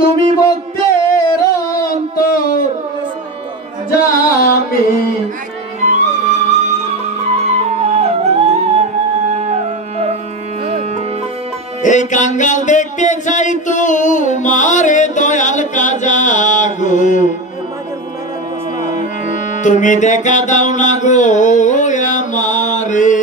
তুমি ভক্তের অন্তর জামি এই কাঙ্গাল দেখতে চাই তোমারে দয়াল কাজা গো তুমি দেখা দাও না গো আমারে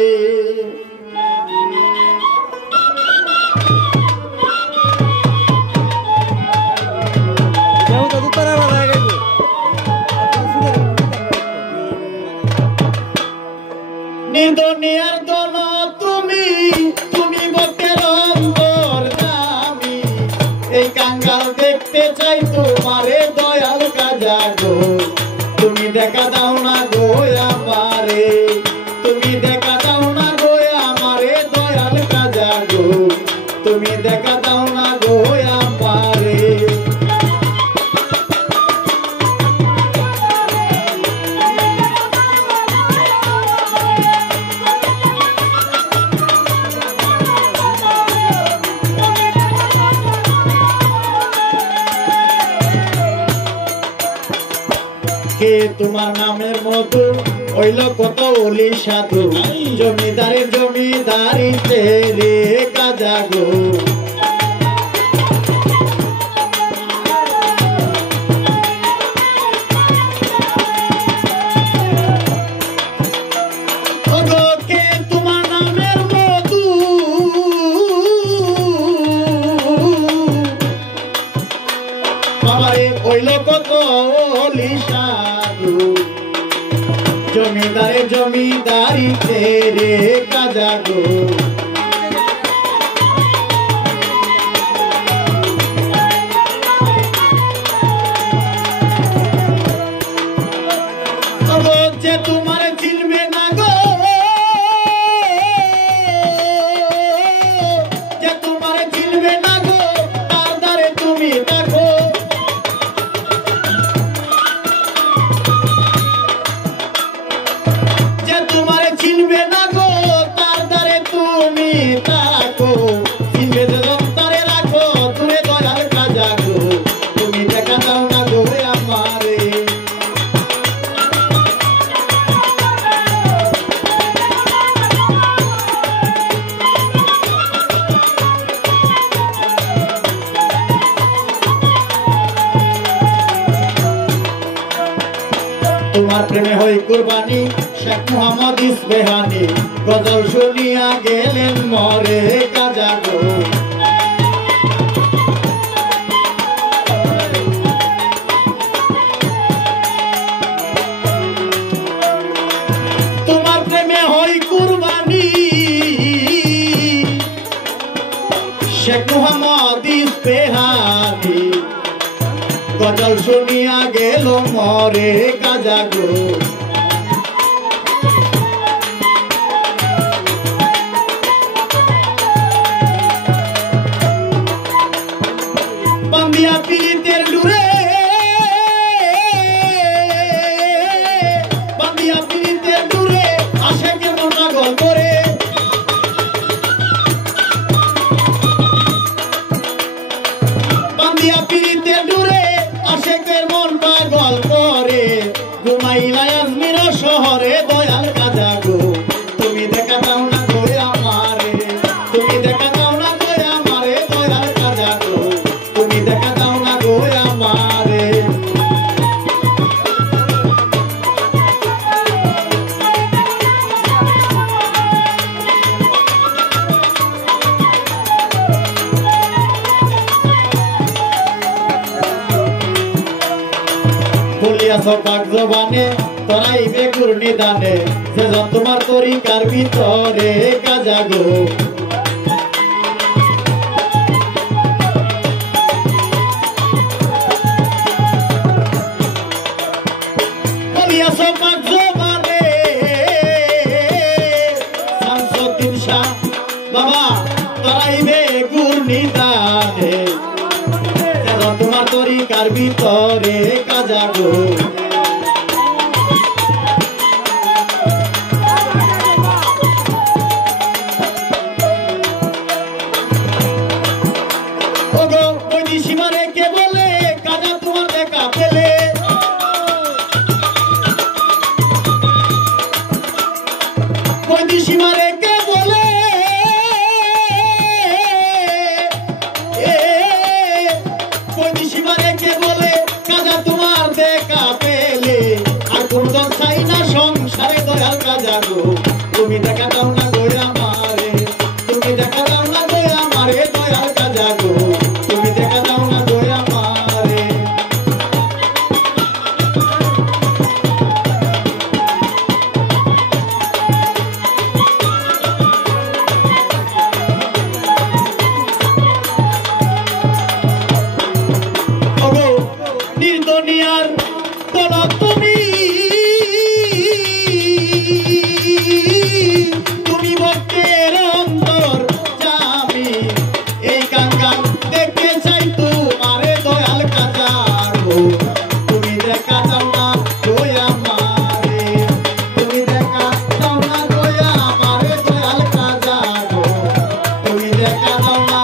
দুনিয়ার দল তুমি তুমি ভক্তের অন্তর জামি এই কাঙ্গাল দেখতে চাই তোমারে দয়াল কাজা গো তুমি দেখা দাও না গো আমারে তুমি দেখা দাও না গো আমারে দয়াল কাজা গো তুমি দেখা দাও না গো আমারে কে তোমার নামের মতো হইল কত ওলি সাধু জমিদারের জমিদারি রে কাজা গো কে তোমার নামের মতো বাবারে হইল কত ওলি সাধু জমিদারে জমিদারি রে কাজা গো যে তোমার চিনবে না গো যে তোমার চিনবে না গো তার দ্বারে তুমি দেখো তোমারে চিনবে না গো তার দ্বারে তুমি থাকো চিনবে যে তারে রাখো তুমি দয়াল কাজা গো তুমি দেখা দাও না গো আমারে তোমার প্রেমে হই কুরবানি শেখ মুহাম্মদ ইসবেহানি গজল শুনিয়া গেলেন মরে কাজা গো তোমার প্রেমে হই কুরবানি শেখ মুহাম্মদ ইসবেহানি গজল শুনিয়া গেল মরে কাজা গো বান্দিয়া পীরিতের ডুরে বান্দিয়া পীরিতের ডুরে আশেকের মন পাগল করে বান্দিয়া পীরিতের ডুরে আশেকের মন পাগল করে ঘুমাইলা আজমির শহরে দয়াল কাজা গো তুমি দেখা দাও না গো আমারে তুমি দেখা দাও না গো আমারে দয়াল কাজা গো তুমি দেখা দাও না গো আমারে বলিয়াছ পাক জবানে তরাইবে ঘূর্ণি দানে যে তোমার তরিকার ভিতরে কাজা গো বলিয়াছ পাক জবানে শামসুদ্দিন শাহ বাবা তরাইবে ঘূর্ণি দানে তোমার তরিকার ভিতরে কাজা গো ওগো ওই সীমারে কে বলে সীমারে কে বলে কই সীমারে কে বলে কাজা তোমার দেখা পেলে আর কোনজন চাই না সংসারে দয়াল কাজা গো তুমি দেখা দাও না গো আমারে তুমি দেখা দাও না গো আমারে দয়াল কাজা গো তুমি দেখা দাও না গো আমারে ওগো নির্দনিয়ার তোলা তুমি তুমি ভক্তের অন্তর জামি এই কাঙ্গাল দেখতে চাই তোমারে দয়াল কাজা গো তুমি দেখা দাও না গো আমারে তুমি দেখা দাও না গো আমারে দয়াল কাজা গো তুমি দেখা দাও না